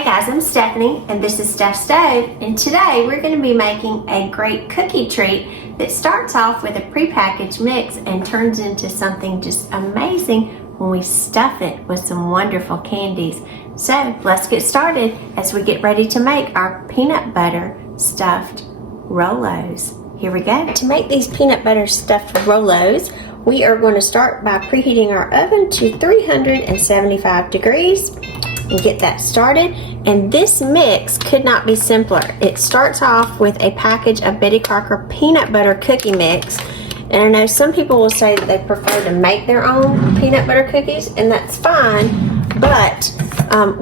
Hey guys, I'm Stephanie and this is Steph Stove, and today we're going to be making a great cookie treat that starts off with a prepackaged mix and turns into something just amazing when we stuff it with some wonderful candies. So let's get started as we get ready to make our peanut butter stuffed Rolos. Here we go. To make these peanut butter stuffed Rolos, we are going to start by preheating our oven to 375 degrees. And get that started. And this mix could not be simpler. It starts off with a package of Betty Crocker peanut butter cookie mix. And I know some people will say that they prefer to make their own peanut butter cookies, and that's fine. But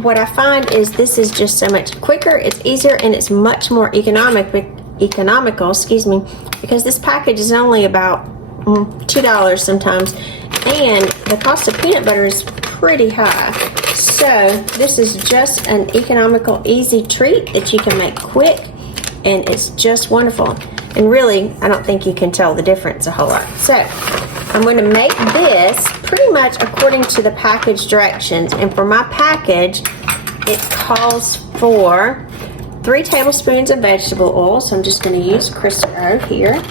what I find is this is just so much quicker, it's easier, and it's much more economical, excuse me, because this package is only about $2 sometimes, and the cost of peanut butter is pretty high. So this is just an economical, easy treat that you can make quick, and it's just wonderful. And really, I don't think you can tell the difference a whole lot. So I'm going to make this pretty much according to the package directions. And for my package, it calls for 3 tablespoons of vegetable oil. So I'm just going to use Crisco here.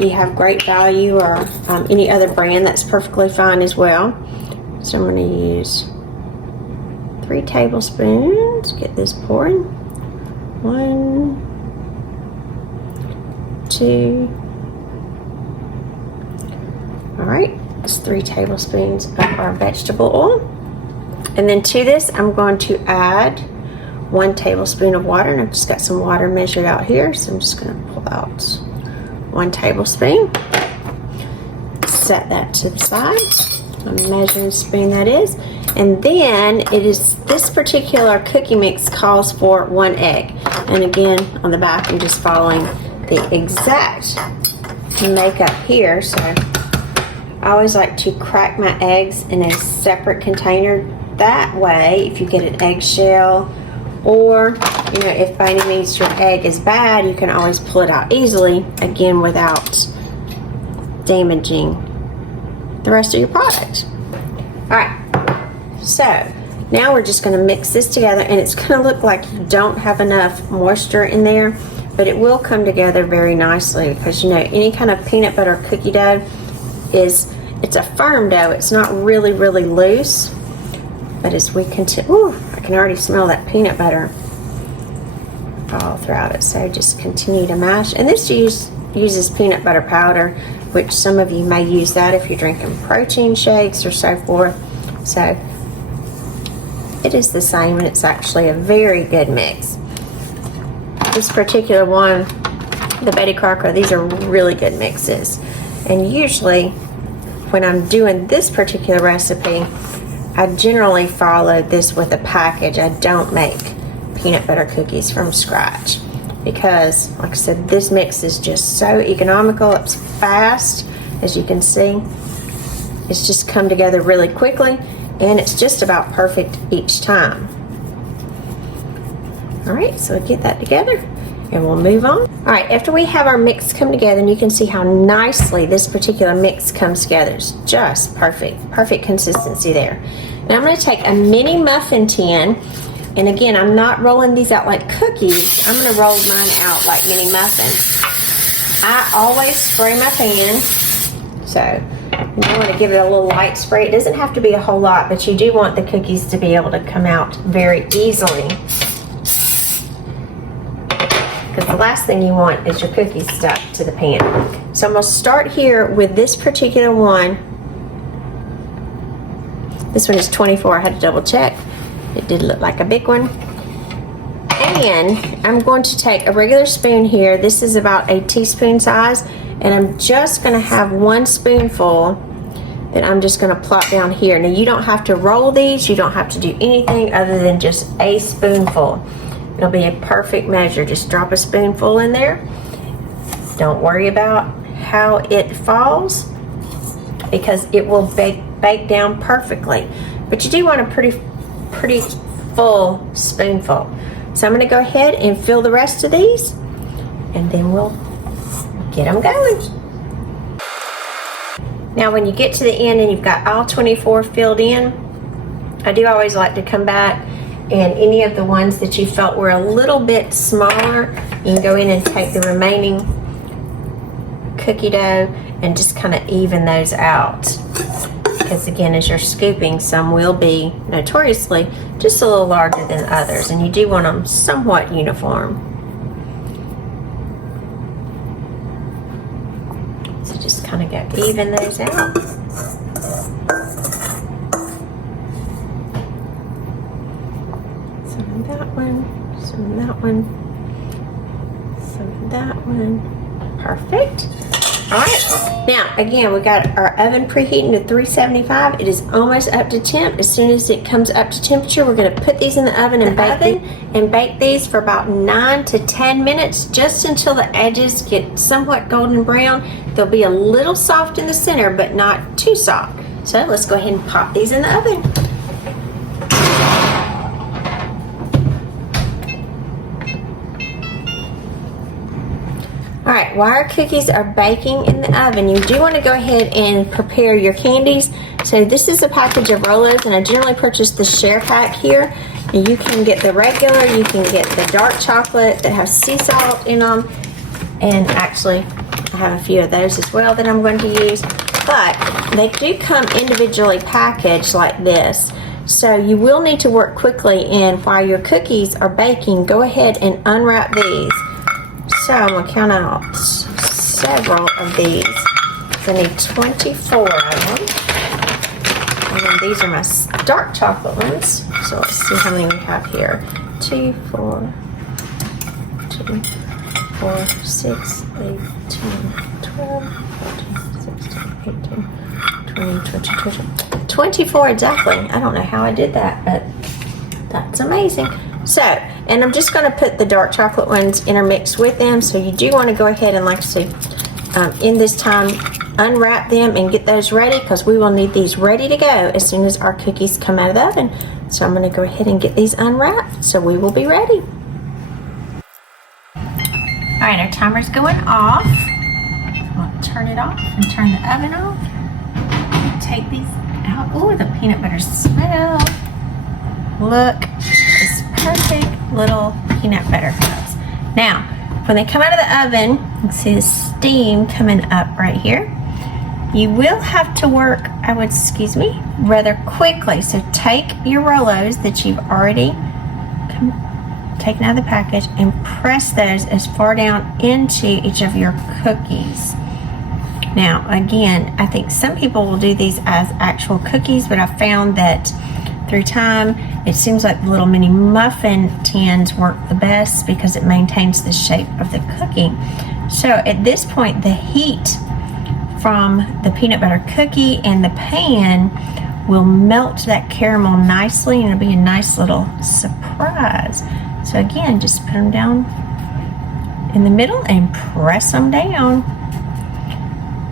You have Great Value or any other brand, that's perfectly fine as well. So I'm going to use 3 tablespoons. Get this pouring. 1, 2. All right, it's 3 tablespoons of our vegetable oil. And then to this, I'm going to add 1 tablespoon of water. And I've just got some water measured out here. So I'm just going to pull out 1 tablespoon. Set that to the side. A measuring spoon that is. And then it is, this particular cookie mix calls for 1 egg. And again, on the back, I'm just following the exact makeup here. So I always like to crack my eggs in a separate container. That way, if you get an eggshell, or if by any means your egg is bad, you can always pull it out easily, again, without damaging the rest of your product. All right, so now we're just going to mix this together, and it's going to look like you don't have enough moisture in there, but it will come together very nicely, because any kind of peanut butter cookie dough it's a firm dough. It's not really loose, but as we continue, I can already smell that peanut butter all throughout it. So just continue to mash, and this uses peanut butter powder, which some of you may use that if you're drinking protein shakes or so forth. So it is the same, and it's actually a very good mix. This particular one, the Betty Crocker, these are really good mixes. And usually when I'm doing this particular recipe, I generally follow this with a package. I don't make peanut butter cookies from scratch, because like I said, this mix is just so economical. It's fast, as you can see. It's just come together really quickly, and it's just about perfect each time. All right, so we'll get that together and we'll move on. All right, after we have our mix come together, and you can see how nicely this particular mix comes together. It's just perfect consistency there. Now I'm going to take a mini muffin tin, and again, I'm not rolling these out like cookies. I'm going to roll mine out like mini muffins. I always spray my pan, so you want to give it a little light spray. It doesn't have to be a whole lot, but you do want the cookies to be able to come out very easily, because the last thing you want is your cookies stuck to the pan. So I'm going to start here with this particular one. This one is 24. I had to double check. It did look like a big one. And I'm going to take a regular spoon here. This is about a teaspoon size, and I'm just going to have 1 spoonful that I'm just going to plop down here. Now you don't have to roll these. You don't have to do anything other than just a spoonful. It'll be a perfect measure. Just drop a spoonful in there. Don't worry about how it falls, because it will bake down perfectly. But you do want a pretty full spoonful. So I'm going to go ahead and fill the rest of these, and then we'll get them going. Now when you get to the end and you've got all 24 filled in, I do always like to come back And any of the ones that you felt were a little bit smaller, you can go in and take the remaining cookie dough and just kind of even those out. Because again, as you're scooping, some will be notoriously just a little larger than others, and you do want them somewhat uniform. So just kind of go even those out. Some of that one, some of that one, some of that one. Perfect. All right, now again, we got our oven preheating to 375. It is almost up to temp. As soon as it comes up to temperature, we're gonna put these in the oven and bake these for about 9 to 10 minutes, just until the edges get somewhat golden brown. They'll be a little soft in the center, but not too soft. So let's go ahead and pop these in the oven. All right, while our cookies are baking in the oven, you do want to go ahead and prepare your candies. So this is a package of Rolos, and I generally purchase the share pack here. And you can get the regular, you can get the dark chocolate that has sea salt in them. And actually, I have a few of those as well that I'm going to use. But they do come individually packaged like this. So you will need to work quickly, and while your cookies are baking, go ahead and unwrap these. So I'm going to count out several of these. I need 24 of them. And then these are my dark chocolate ones. So let's see how many we have here. 2, 4, 6, 8, 10, 12, 14, 16, 18, 20, 22, 24 exactly. I don't know how I did that, but that's amazing. So, and I'm just going to put the dark chocolate ones intermixed with them. So you do want to go ahead and, like I said, in this time, unwrap them and get those ready, because we will need these ready to go as soon as our cookies come out of the oven. So I'm going to go ahead and get these unwrapped so we will be ready. All right, our timer's going off. So we'll turn it off and turn the oven off. Take these out. Oh, the peanut butter smell. Look, it's perfect little peanut butter cups. Now, when they come out of the oven, you can see the steam coming up right here. You will have to work, rather quickly. So take your Rolos that you've already taken out of the package and press those as far down into each of your cookies. Now, again, I think some people will do these as actual cookies, but I found that through time, it seems like the little mini muffin tins work the best because it maintains the shape of the cookie. So at this point, the heat from the peanut butter cookie and the pan will melt that caramel nicely, and it'll be a nice little surprise. So again, just put them down in the middle and press them down.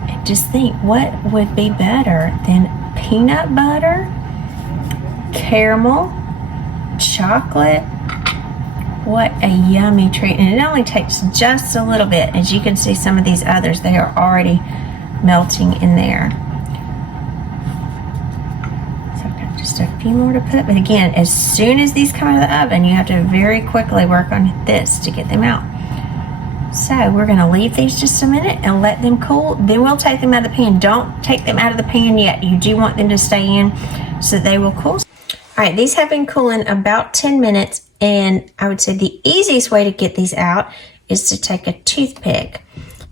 And just think, what would be better than peanut butter, caramel, chocolate? What a yummy treat. And it only takes just a little bit. As you can see, some of these others, they are already melting in there. So I've got just a few more to put, but again, as soon as these come out of the oven, you have to very quickly work on this to get them out. So we're going to leave these just a minute and let them cool. Then we'll take them out of the pan. Don't take them out of the pan yet. You do want them to stay in so that they will cool. All right, these have been cooling about 10 minutes, and I would say the easiest way to get these out is to take a toothpick.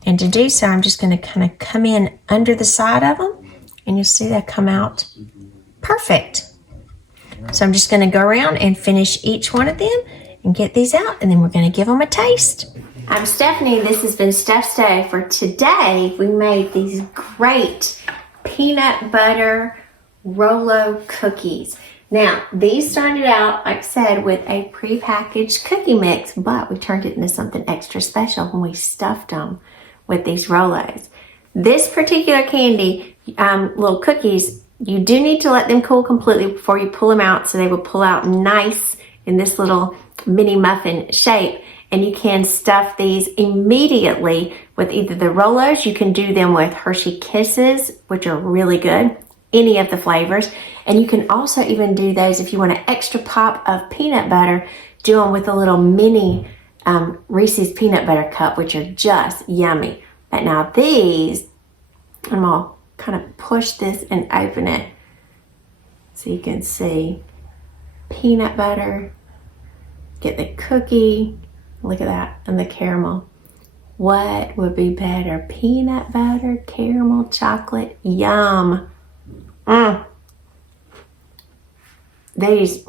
And to do so, I'm just going to kind of come in under the side of them, and you'll see that come out perfect. So I'm just going to go around and finish each one of them and get these out, and then we're going to give them a taste. I'm Stephanie. This has been Steph's Day. For today, we made these great peanut butter Rolo cookies. Now, these started out, like I said, with a prepackaged cookie mix, but we turned it into something extra special when we stuffed them with these Rolos. This particular candy, little cookies, you do need to let them cool completely before you pull them out, so they will pull out nice in this little mini muffin shape. And you can stuff these immediately with either the Rolos. You can do them with Hershey Kisses, which are really good. any of the flavors. And you can also even do those if you want an extra pop of peanut butter, do them with a little mini Reese's peanut butter cup, which are just yummy. But now these, I'm gonna kind of push this and open it so you can see peanut butter, get the cookie, look at that, and the caramel. What would be better? Peanut butter, caramel, chocolate, yum. These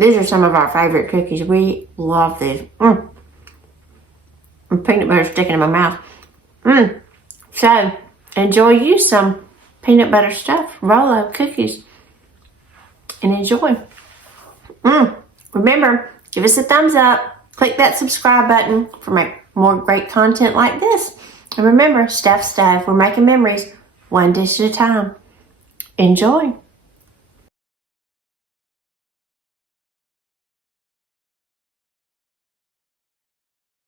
are some of our favorite cookies. We love these. And peanut butter sticking in my mouth. So enjoy you some peanut butter stuff, Rolo cookies, and enjoy. Remember, give us a thumbs up. Click that subscribe button for more great content like this. And remember, Steph, we're making memories one dish at a time. Enjoy.